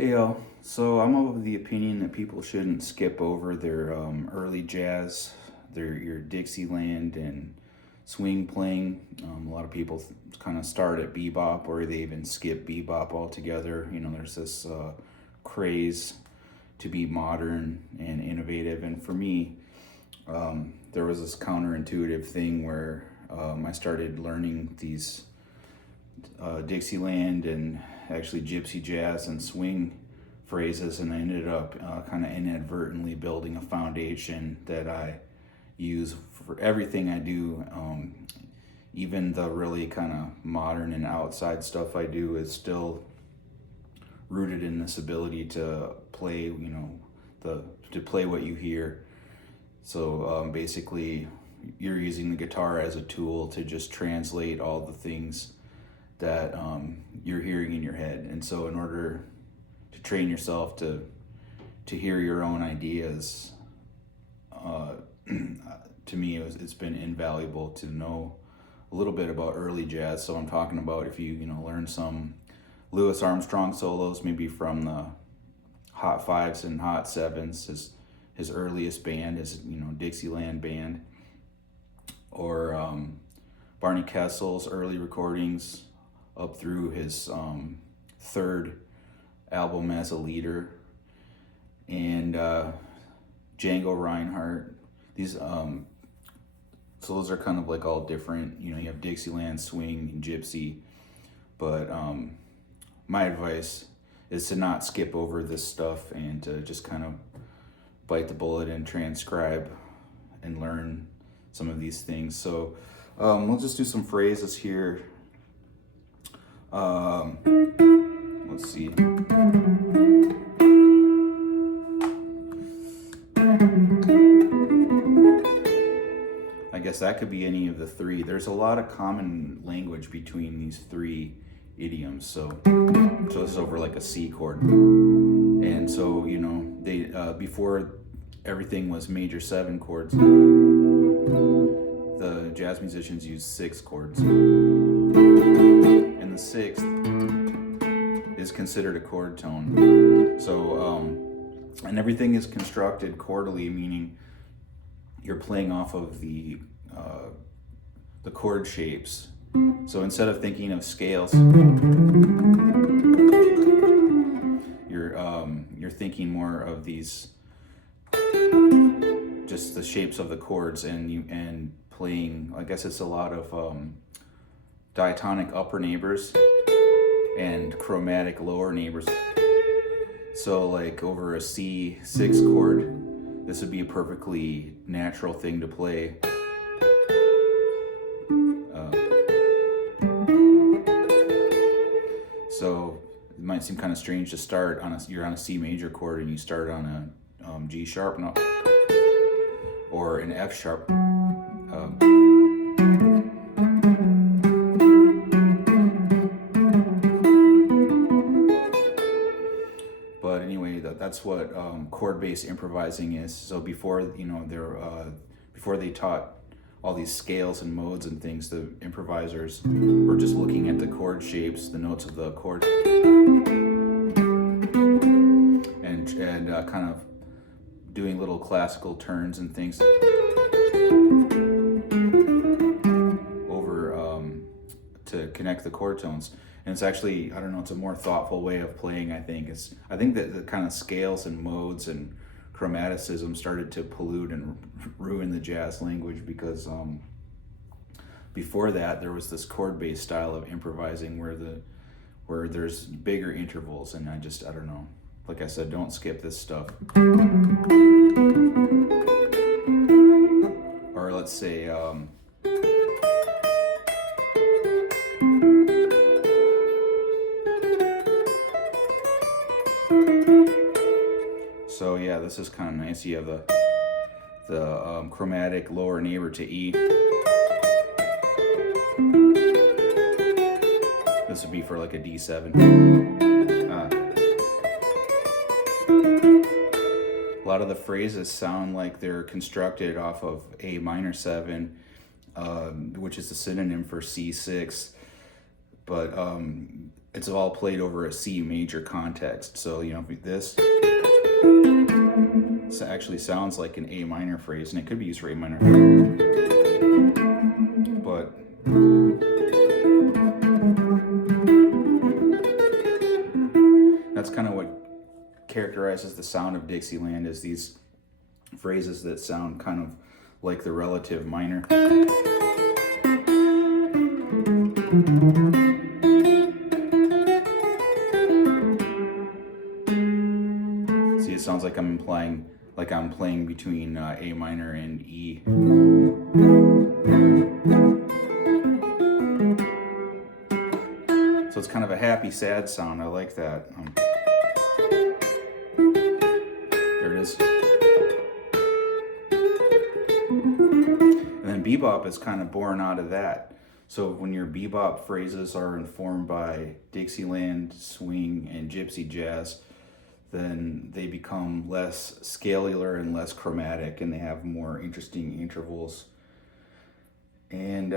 Hey y'all, so I'm of the opinion that people shouldn't skip over their early jazz, your Dixieland and swing playing. A lot of people kind of start at bebop or they even skip bebop altogether. There's this craze to be modern and innovative, and for me, there was this counterintuitive thing where I started learning these Dixieland and actually gypsy jazz and swing phrases, and I ended up kind of inadvertently building a foundation that I use for everything I do. Even the really kind of modern and outside stuff I do is still rooted in this ability to play, to play what you hear. So basically, you're using the guitar as a tool to just translate all the things that you're hearing in your head. And so in order to train yourself to hear your own ideas, to me it's been invaluable to know a little bit about early jazz. So I'm talking about if you learn some Louis Armstrong solos, maybe from the Hot Fives and Hot Sevens, his earliest band, his Dixieland band, or Barney Kessel's early recordings up through his third album as a leader, and Django Reinhardt. These so those are kind of like all different. You have Dixieland, swing, and gypsy, but my advice is to not skip over this stuff and to just kind of bite the bullet and transcribe and learn some of these things. So we'll just do some phrases here. Let's see. I guess that could be any of the three. There's a lot of common language between these three idioms. So this is over like a C chord. And so, they before everything was major 7 chords, the jazz musicians used 6 chords. And the 6th is considered a chord tone. So, and everything is constructed chordally, meaning you're playing off of the chord shapes. So instead of thinking of scales, you're thinking more of these, just the shapes of the chords, and playing. I guess it's a lot of diatonic upper neighbors and chromatic lower neighbors. So like over a C6 chord, this would be a perfectly natural thing to play. So it might seem kind of strange to start you're on a C major chord and you start on a G sharp note or an F sharp. But anyway, that's what chord-based improvising is. So before before they taught all these scales and modes and things, the improvisers were just looking at the chord shapes, the notes of the chord, and kind of doing little classical turns and things over to connect the chord tones. And it's actually, I don't know, it's a more thoughtful way of playing, I think. I think that the kind of scales and modes and chromaticism started to pollute and ruin the jazz language, because before that there was this chord-based style of improvising where there's bigger intervals, and I don't know. Like I said, don't skip this stuff. Or let's say so yeah, this is kind of nice. You have the chromatic lower neighbor to E. This would be for like a D7. A lot of the phrases sound like they're constructed off of A minor 7, which is a synonym for C6. But it's all played over a C major context. So, you know, this actually sounds like an A minor phrase, and it could be used for A minor. But that's kind of what characterizes the sound of Dixieland, is these phrases that sound kind of like the relative minor. See, it sounds like I'm implying, like I'm playing between A minor and E. So it's kind of a happy, sad sound. I like that. There it is. And then bebop is kind of born out of that. So when your bebop phrases are informed by Dixieland, swing, and gypsy jazz, then they become less scalular and less chromatic, and they have more interesting intervals. And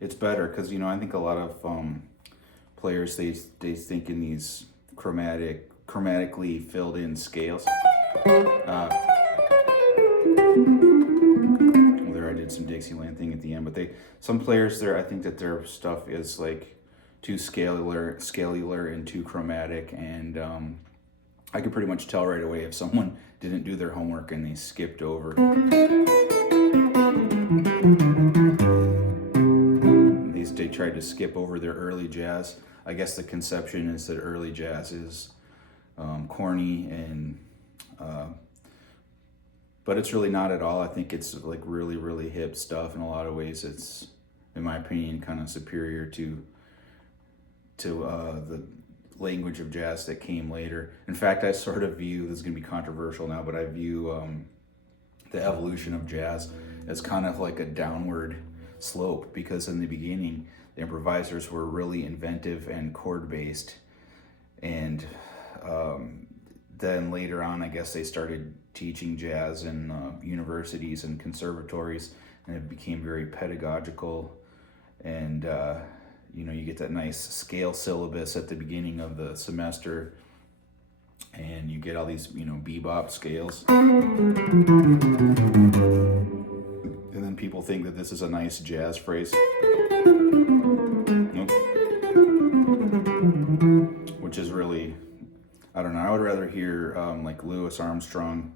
it's better because, you know, I think a lot of players, they think in these chromatically filled in scales. There I did some Dixieland thing at the end, but some players there, I think that their stuff is like too scalular and too chromatic, and I could pretty much tell right away if someone didn't do their homework and they skipped over. They tried to skip over their early jazz. I guess the conception is that early jazz is corny, and but it's really not at all. I think it's like really, really hip stuff. In a lot of ways, it's, in my opinion, kind of superior to the language of jazz that came later. In fact, I sort of view, this is going to be controversial now, but I view the evolution of jazz as kind of like a downward slope, because in the beginning, the improvisers were really inventive and chord-based, and then later on, I guess they started teaching jazz in universities and conservatories, and it became very pedagogical, and you know, you get that nice scale syllabus at the beginning of the semester, and you get all these, you know, bebop scales, and then people think that this is a nice jazz phrase. Nope. Which is really, I don't know, I would rather hear like Louis Armstrong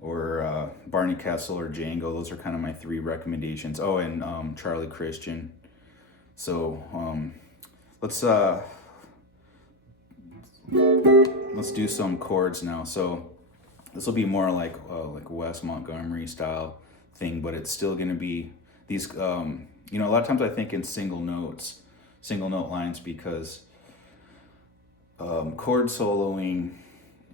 or Barney Kessel or Django. Those are kind of my three recommendations. Oh, and Charlie Christian. So let's do some chords now. So this will be more like Wes Montgomery style thing, but it's still going to be these. You know, a lot of times I think in single note lines, because chord soloing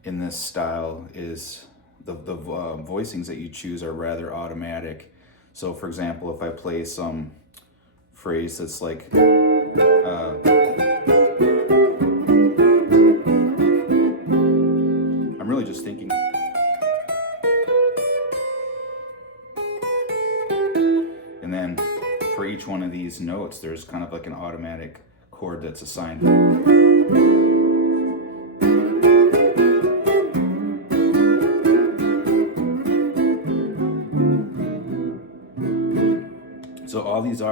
in this style is the voicings that you choose are rather automatic. So, for example, if I play some phrase that's like I'm really just thinking, and then for each one of these notes there's kind of like an automatic chord that's assigned. So all these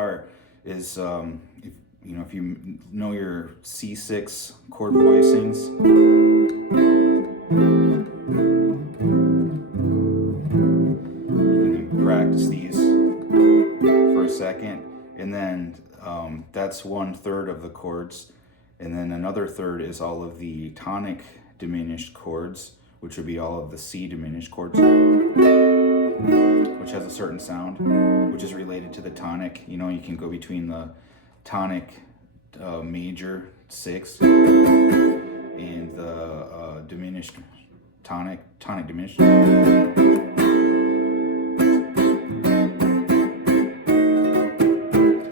is if you know your C6 chord voicings, you can practice these for a second, and then that's 1/3 of the chords, and then another third is all of the tonic diminished chords, which would be all of the C diminished chords, which has a certain sound, which is related to the tonic. You know, you can go between the tonic major 6 and the diminished tonic diminished.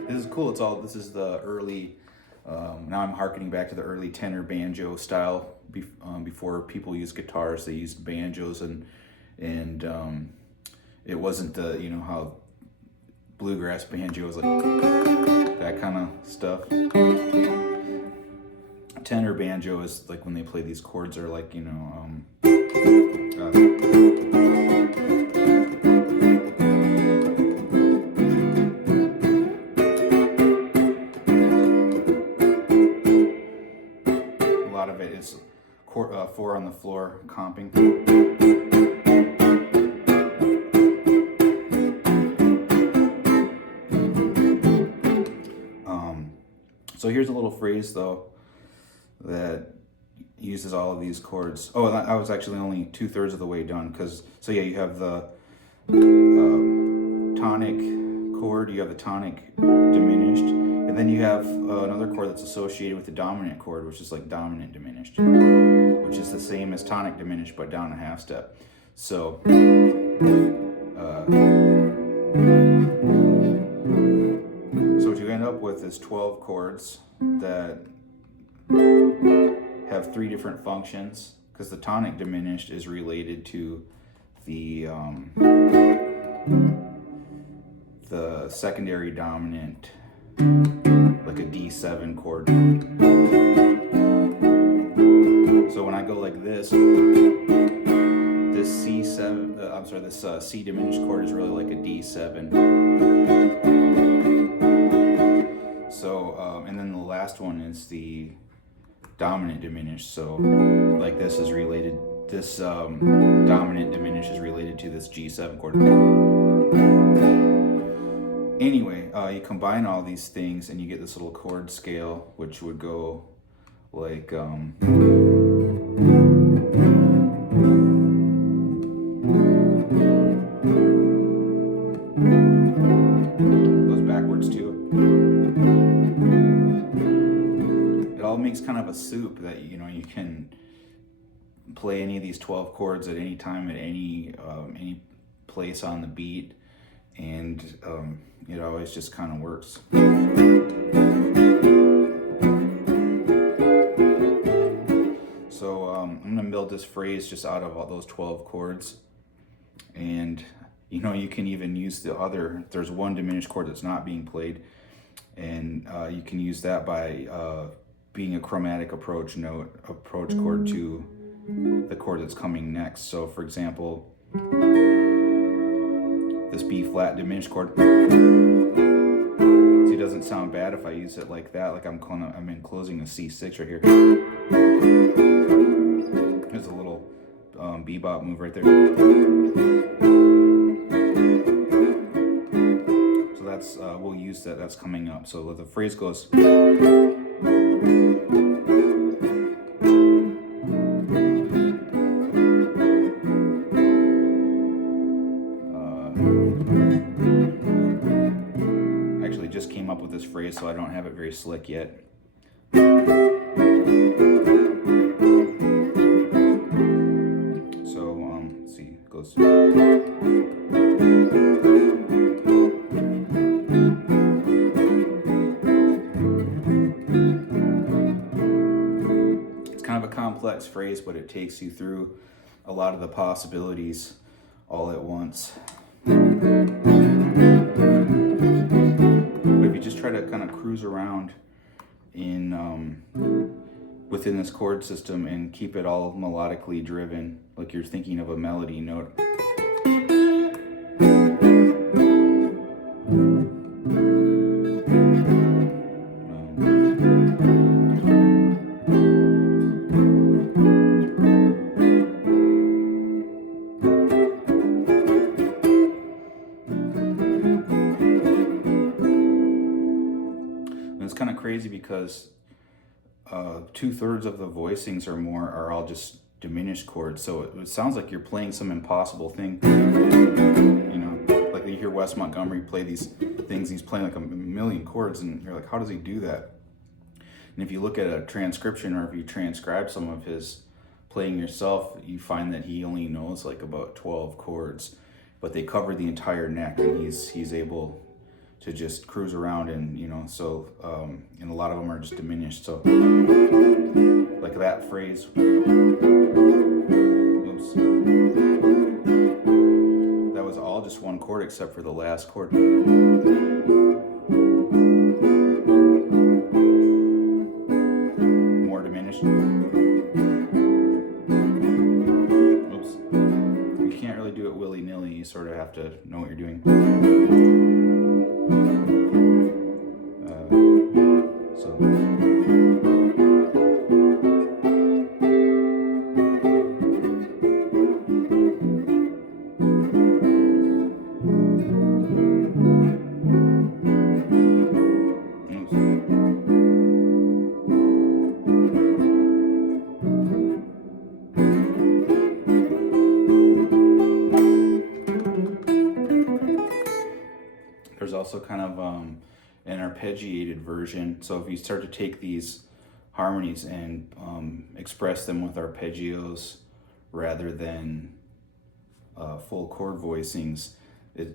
This is cool. This is the early, now I'm harkening back to the early tenor banjo style. Before people used guitars, they used banjos, and it wasn't the, you know, how bluegrass banjo is like that kind of stuff. tenor banjo is like when they play these chords are like, you know, a lot of it is 4 on the floor comping. So here's a little phrase though that uses all of these chords. Oh, I was actually only 2/3 of the way done, because so yeah, you have the tonic chord, you have the tonic diminished, and then you have another chord that's associated with the dominant chord, which is like dominant diminished, which is the same as tonic diminished but down a half step. So so what you end up with is 12 chords that have 3 different functions, because the tonic diminished is related to the secondary dominant, like a D7 chord. So when I go like this C7, this C diminished chord is really like a D7. So, and then the last one is the dominant diminished. So, like this is related, this dominant diminished is related to this G7 chord. Anyway, you combine all these things and you get this little chord scale, which would go like, goes backwards too. It all makes kind of a soup that, you know, you can play any of these 12 chords at any time, at any place on the beat, and it always just kind of works. So I'm gonna build this phrase just out of all those 12 chords, and you know, you can even use there's one diminished chord that's not being played, and you can use that by being a chromatic approach chord to the chord that's coming next. So for example, this B flat diminished chord, see, it doesn't sound bad if I use it like that, like I'm enclosing a C6 right here. There's a little bebop move right there. So that's, we'll use that, that's coming up. So the phrase goes, actually just came up with this phrase, so I don't have it very slick yet. So let's see, it goes. It's kind of a complex phrase, but it takes you through a lot of the possibilities all at once. But if you just try to kind of cruise around in within this chord system and keep it all melodically driven, like you're thinking of a melody note. It's kind of crazy because 2/3 of the voicings or more are all just diminished chords. So it sounds like you're playing some impossible thing. You know, like you hear Wes Montgomery play these things, he's playing like a million chords, and you're like, how does he do that? And if you look at a transcription, or if you transcribe some of his playing yourself, you find that he only knows like about 12 chords, but they cover the entire neck, and he's able to just cruise around, and you know, so and a lot of them are just diminished. So like that phrase, oops, that was all just one chord except for the last chord. More diminished. diminished. Oops. You can't really do it willy-nilly. You sort of have to know what you're doing. There's also kind of an arpeggiated version. So if you start to take these harmonies and express them with arpeggios rather than full chord voicings,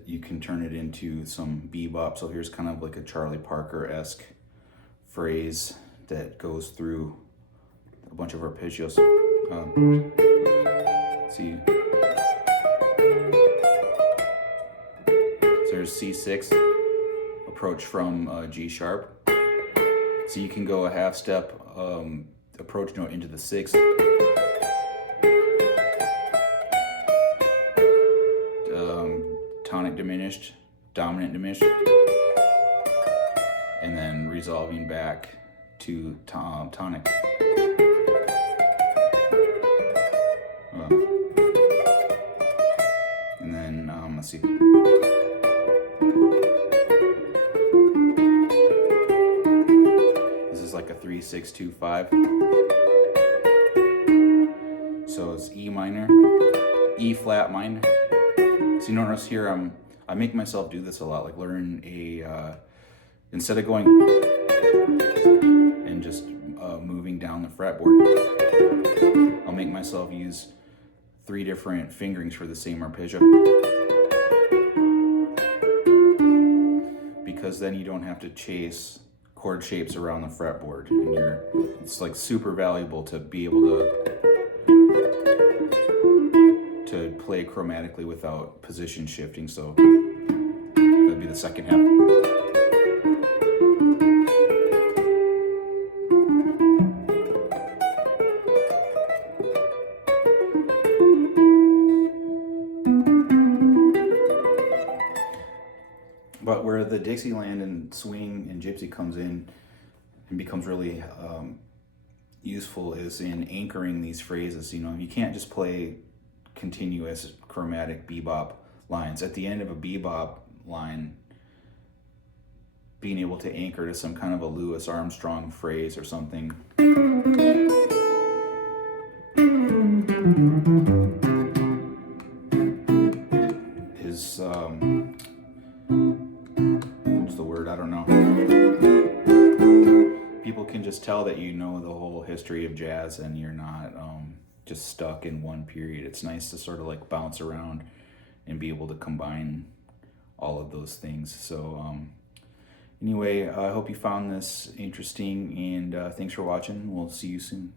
you can turn it into some bebop. So here's kind of like a Charlie Parker-esque phrase that goes through a bunch of arpeggios. See. So there's C6, approach from G sharp. So you can go a half step approach note into the sixth. Tonic diminished, dominant diminished, and then resolving back to tonic. And then let's see. This is like a 3-6-2-5. So it's E minor, E flat minor. So you notice here I make myself do this a lot, like learn instead of going and just moving down the fretboard, I'll make myself use 3 different fingerings for the same arpeggio. Because then you don't have to chase chord shapes around the fretboard, and it's like super valuable to be able to play chromatically without position shifting. So that'd be the second half. But where the Dixieland and swing and gypsy comes in and becomes really useful is in anchoring these phrases. You know, you can't just play continuous chromatic bebop lines. At the end of a bebop line, being able to anchor to some kind of a Louis Armstrong phrase or something is what's the word? I don't know. People can just tell that you know the whole history of jazz and you're not just stuck in one period. It's nice to sort of like bounce around and be able to combine all of those things. So anyway, I hope you found this interesting, and thanks for watching. We'll see you soon.